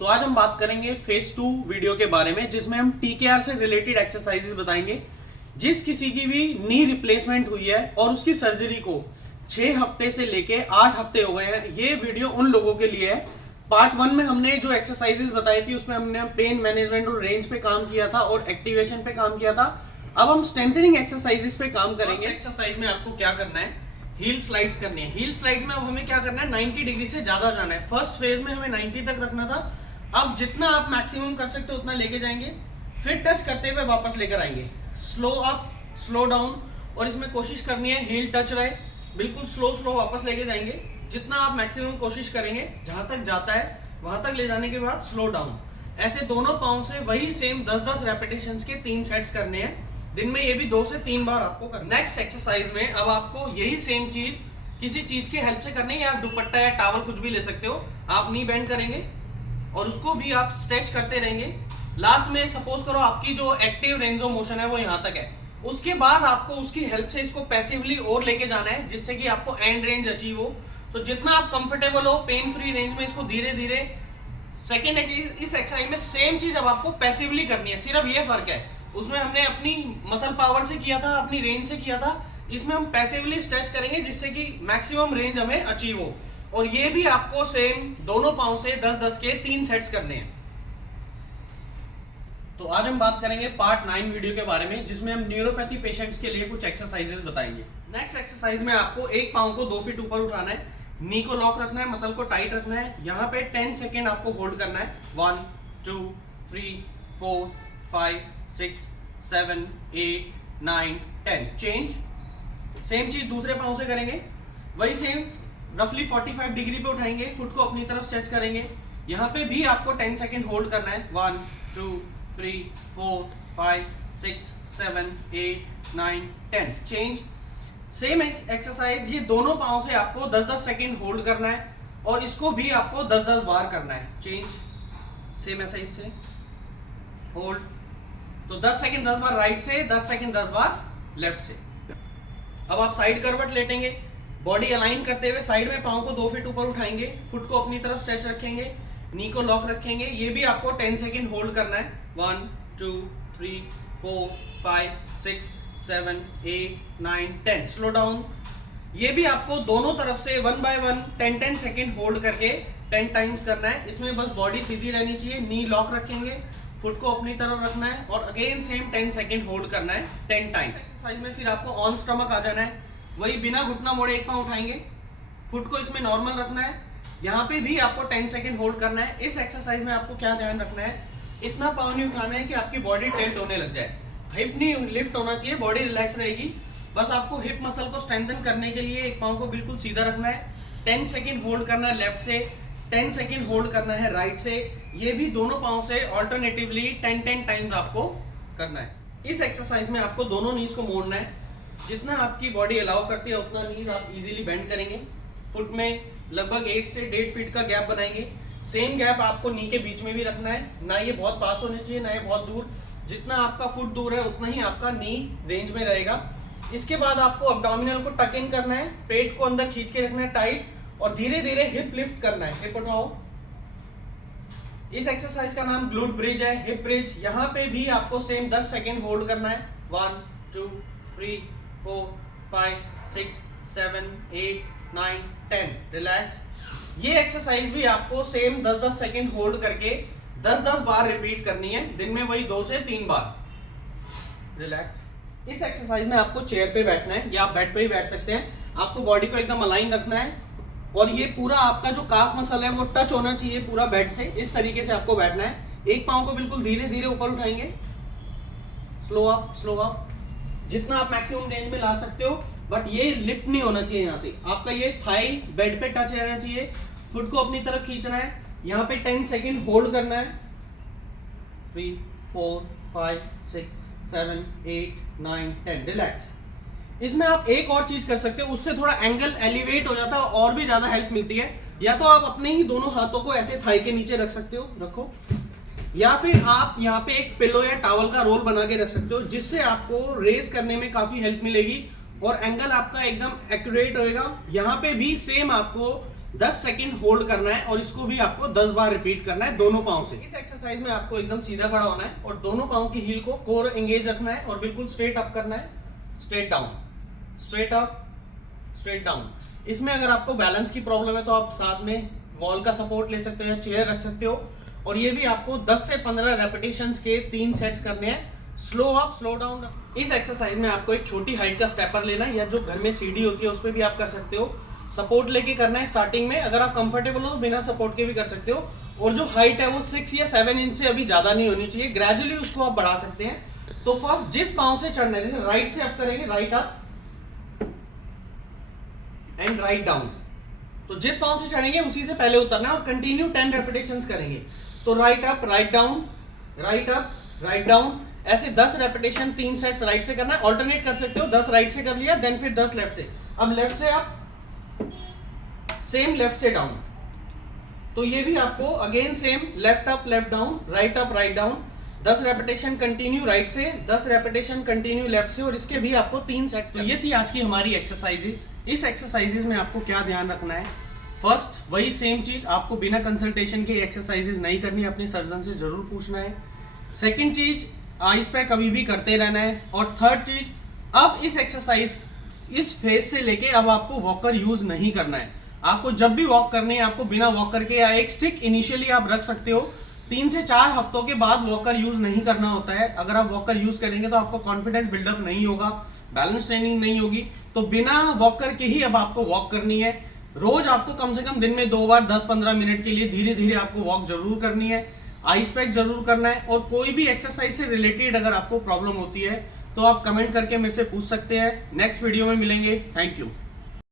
तो आज हम बात करेंगे फेज 2 वीडियो के बारे में, जिसमें हम टीकेआर से रिलेटेड एक्सरसाइजेस बताएंगे। जिस किसी की भी नी रिप्लेसमेंट हुई है और उसकी सर्जरी को 6 हफ्ते से लेके 8 हफ्ते हो गए हैं, ये वीडियो उन लोगों के लिए है। पार्ट 1 में हमने जो एक्सरसाइजेस बताई थी उसमें हमने पेन मैनेजमेंट और रेंज पे काम किया था और एक्टिवेशन पे काम किया था। अब हम स्ट्रेंथनिंग एक्सरसाइजेस पे काम करेंगे। एक्सरसाइज में आपको क्या करना है, हील स्लाइड्स करनी है। हील स्लाइड्स में अब हमें क्या करना है, 90 डिग्री से ज्यादा जाना है। फर्स्ट फेज में हमें 90 तक रखना था, अब जितना आप मैक्सिमम कर सकते हो उतना लेके जाएंगे, फिर टच करते हुए वापस लेकर आएंगे। स्लो अप, स्लो डाउन, और इसमें कोशिश करनी है हील टच रहे, बिल्कुल स्लो स्लो वापस लेके जाएंगे। जितना आप मैक्सिमम कोशिश करेंगे, जहां तक जाता है वहां तक ले जाने के बाद स्लो डाउन। ऐसे दोनों पाँव से वही सेम 10-10 रेपिटेशंस के 3 सेट्स करने हैं। दिन में ये भी 2 से 3 बार आपको करना। नेक्स्ट एक्सरसाइज में अब आपको यही सेम चीज किसी चीज की हेल्प से करनी है, या आप दुपट्टा या टॉवल कुछ भी ले सकते हो। आप नी बेंड करेंगे और उसको भी आप स्ट्रेच करते रहेंगे। लास्ट में सपोज करो आपकी जो एक्टिव रेंज ऑफ मोशन है वो यहाँ तक है, उसके बाद आपको उसकी हेल्प से इसको पैसिवली और लेके जाना है, जिससे कि आपको एंड रेंज अचीव हो। तो जितना आप कंफर्टेबल हो पेन फ्री रेंज में इसको धीरे धीरे सेकेंड इस एक्सरसाइज में सेम चीज अब आपको पैसिवली करनी है। सिर्फ ये फर्क है, उसमें हमने अपनी मसल पावर से किया था, अपनी रेंज से किया था। इसमें हम पैसिवली स्ट्रेच करेंगे जिससे कि मैक्सिमम रेंज हमें अचीव हो। और ये भी आपको सेम दोनों पाँव से 10-10 के 3 सेट्स करने हैं। तो आज हम बात करेंगे पार्ट 9 वीडियो के बारे में, जिसमें हम न्यूरोपैथी पेशेंट्स के लिए कुछ एक्सरसाइजेस बताएंगे। नेक्स्ट एक्सरसाइज में आपको एक पाँव को 2 फीट ऊपर उठाना है, नी को लॉक रखना है, मसल को टाइट रखना है। यहाँ पे 10 सेकेंड आपको होल्ड करना है। 1 2 3 4 5 6 7 8 9 10। चेंज। सेम चीज दूसरे पाँव से करेंगे, वही सेम रफली 45 डिग्री पे उठाएंगे, फुट को अपनी तरफ स्ट्रेच करेंगे। यहाँ पे भी आपको 10 सेकेंड होल्ड करना है। 1 2 3 4 5 6 7 8 9 10। चेंज। सेम एक्सरसाइज ये दोनों पाँव से आपको 10-10 सेकेंड होल्ड करना है और इसको भी आपको 10-10 बार करना है। चेंज। सेम एक्सरसाइज से होल्ड, तो 10 सेकेंड 10 बार राइट से, 10 सेकेंड 10 बार लेफ्ट से। अब आप साइड करवट लेटेंगे, बॉडी अलाइन करते हुए साइड में पाँव को 2 फीट ऊपर उठाएंगे, फुट को अपनी तरफ स्ट्रेच रखेंगे, नी को लॉक रखेंगे। ये भी आपको 10 सेकेंड होल्ड करना है। 1 2 3 4 5 6 7 8 9 10। Slow down. ये भी आपको दोनों तरफ से 1 बाय 1 10-10 सेकेंड होल्ड करके 10 टाइम्स करना है। इसमें बस बॉडी सीधी रहनी चाहिए, नी लॉक रखेंगे, फुट को अपनी तरफ रखना है और अगेन सेम 10 सेकेंड होल्ड करना है 10 टाइम्स। एक्सरसाइज में फिर आपको ऑन स्टमक आ जाना है, वही बिना घुटना मोड़े एक पाँव उठाएंगे, फुट को इसमें नॉर्मल रखना है। यहाँ पे भी आपको 10 सेकेंड होल्ड करना है। इस एक्सरसाइज में आपको क्या ध्यान रखना है, इतना पाँव नहीं उठाना है कि आपकी बॉडी टिल्ट होने लग जाए, हिप नहीं लिफ्ट होना चाहिए, बॉडी रिलैक्स रहेगी। बस आपको हिप मसल को स्ट्रेंथन करने के लिए एक पाँव को बिल्कुल सीधा रखना है, 10 सेकेंड होल्ड करना है लेफ्ट से, 10 सेकेंड होल्ड करना है राइट से। ये भी दोनों पाँव से ऑल्टरनेटिवली 10-10 टाइम्स आपको करना है। इस एक्सरसाइज में आपको दोनों नीज को मोड़ना है, जितना आपकी बॉडी अलाउ करती है उतना नीज आप इजीली बेंड करेंगे। फुट में लगभग 8 से 1.5 फीट का गैप बनाएंगे। सेम गैप आपको नी के बीच में भी रखना है, ना ये बहुत पास होने चाहिए ना ये बहुत दूर। जितना आपका फुट दूर है उतना ही आपका नी रेंज में रहेगा। इसके बाद आपको अब्डोमिनल को टक इन करना है, पेट को अंदर खींच के रखना है टाइट, और धीरे धीरे हिप लिफ्ट करना है। हिप उठाओ। इस एक्सरसाइज का नाम ग्लूट ब्रिज है, हिप ब्रिज। यहाँ पे भी आपको सेम 10 सेकेंड होल्ड करना है। 1 2 3 4 5 6 7 8 9 10। रिलैक्स। ये एक्सरसाइज भी आपको सेम 10-10 सेकेंड होल्ड करके 10-10 बार रिपीट करनी है, दिन में वही 2 से 3 बार। रिलैक्स। इस एक्सरसाइज में आपको चेयर पे बैठना है या आप बेड पे ही बैठ सकते हैं। आपको बॉडी को एकदम अलाइन रखना है और ये पूरा आपका जो काफ मसल है वो टच होना चाहिए पूरा बेड से। इस तरीके से आपको बैठना है। एक पाँव को बिल्कुल धीरे धीरे ऊपर उठाएंगे, स्लो अप स्लो अप, जितना आप मैक्सिमम रेंज में ला सकते हो, बट ये लिफ्ट नहीं होना चाहिए। यहाँ से आपका ये थाई बेड पे टच रहना चाहिए, फुट को अपनी तरफ खींचना है। यहाँ पे 10 सेकेंड होल्ड करना है। 3 4 5 6 7 8 9 10। रिलैक्स। इसमें आप एक और चीज कर सकते हो, उससे थोड़ा एंगल एलिवेट हो जाता है और भी ज्यादा हेल्प मिलती है। या तो आप अपने ही दोनों हाथों को ऐसे थाई के नीचे रख सकते हो, रखो, या फिर आप यहाँ पे एक पिलो या टॉवल का रोल बना के रख सकते हो, जिससे आपको रेस करने में काफी हेल्प मिलेगी और एंगल आपका एकदम एक्यूरेट होएगा। यहाँ पे भी सेम आपको 10 सेकंड होल्ड करना है और इसको भी आपको 10 बार रिपीट करना है दोनों पाँव से। इस एक्सरसाइज में आपको एकदम सीधा खड़ा होना है और दोनों पाँव की हील को कोर एंगेज रखना है और बिल्कुल स्ट्रेट अप करना है, straight down, straight up, straight down. इसमें अगर आपको बैलेंस की प्रॉब्लम है तो आप साथ में वॉल का सपोर्ट ले सकते हो या चेयर रख सकते हो। और ये भी आपको 10 से 15 रेपिटेशंस के 3 सेट्स करने हैं, स्लो अप स्लो डाउन। इस एक्सरसाइज में आपको एक छोटी हाइट का स्टेपर लेना है या जो घर में सीढ़ी होती है उस पर भी आप कर सकते हो। सपोर्ट लेके करना है स्टार्टिंग में, अगर आप कंफर्टेबल हो तो बिना सपोर्ट के भी कर सकते हो। और जो हाइट है वो 6 या 7 इंच से अभी ज्यादा नहीं होनी चाहिए, ग्रेजुअली उसको आप बढ़ा सकते हैं। तो फर्स्ट जिस पांव से चढ़ना है, जैसे राइट से अप करेंगे, right up and write down, तो जिस पांव से चढ़ेंगे उसी से पहले उतरना है और कंटिन्यू 10 रेपिटेशंस करेंगे। तो right up, write down, right up, write down, ऐसे 10 रेपिटेशन 3 सेट्स राइट से करना है। ऑल्टरनेट कर सकते हो, 10 राइट से कर लिया, देन फिर 10 लेफ्ट से। अब लेफ्ट से अप, सेम लेफ्ट से डाउन। तो ये भी आपको again same left up, left down, right up, write down, 10 repetition continue right से, 10 रेपिटेशन कंटिन्यू लेफ्ट से, और इसके भी आपको 3 सेट्स। तो ये थी आज की हमारी एक्सरसाइजेस। इस एक्सरसाइजेस में आपको क्या ध्यान रखना है, फर्स्ट वही सेम चीज, आपको बिना कंसल्टेशन के एक्सरसाइजेस नहीं करनी, अपने सर्जन से जरूर पूछना है। सेकंड चीज, आइस पे कभी भी करते रहना है। और थर्ड चीज, अब इस एक्सरसाइज इस फेज से लेके अब आपको वॉकर यूज नहीं करना है। आपको जब भी वॉक करनी है आपको बिना वॉकर के, या एक स्टिक इनिशियली आप रख सकते हो। 3 से 4 हफ्तों के बाद वॉकर यूज नहीं करना होता है। अगर आप वॉकर यूज करेंगे तो आपको कॉन्फिडेंस बिल्डअप नहीं होगा, बैलेंस ट्रेनिंग नहीं होगी। तो बिना वॉकर के ही अब आपको वॉक करनी है। रोज आपको कम से कम दिन में 2 बार 10-15 मिनट के लिए धीरे धीरे आपको वॉक जरूर करनी है। आइस पैक जरूर करना है। और कोई भी एक्सरसाइज से रिलेटेड अगर आपको प्रॉब्लम होती है तो आप कमेंट करके मेरे से पूछ सकते हैं। नेक्स्ट वीडियो में मिलेंगे। Thank you.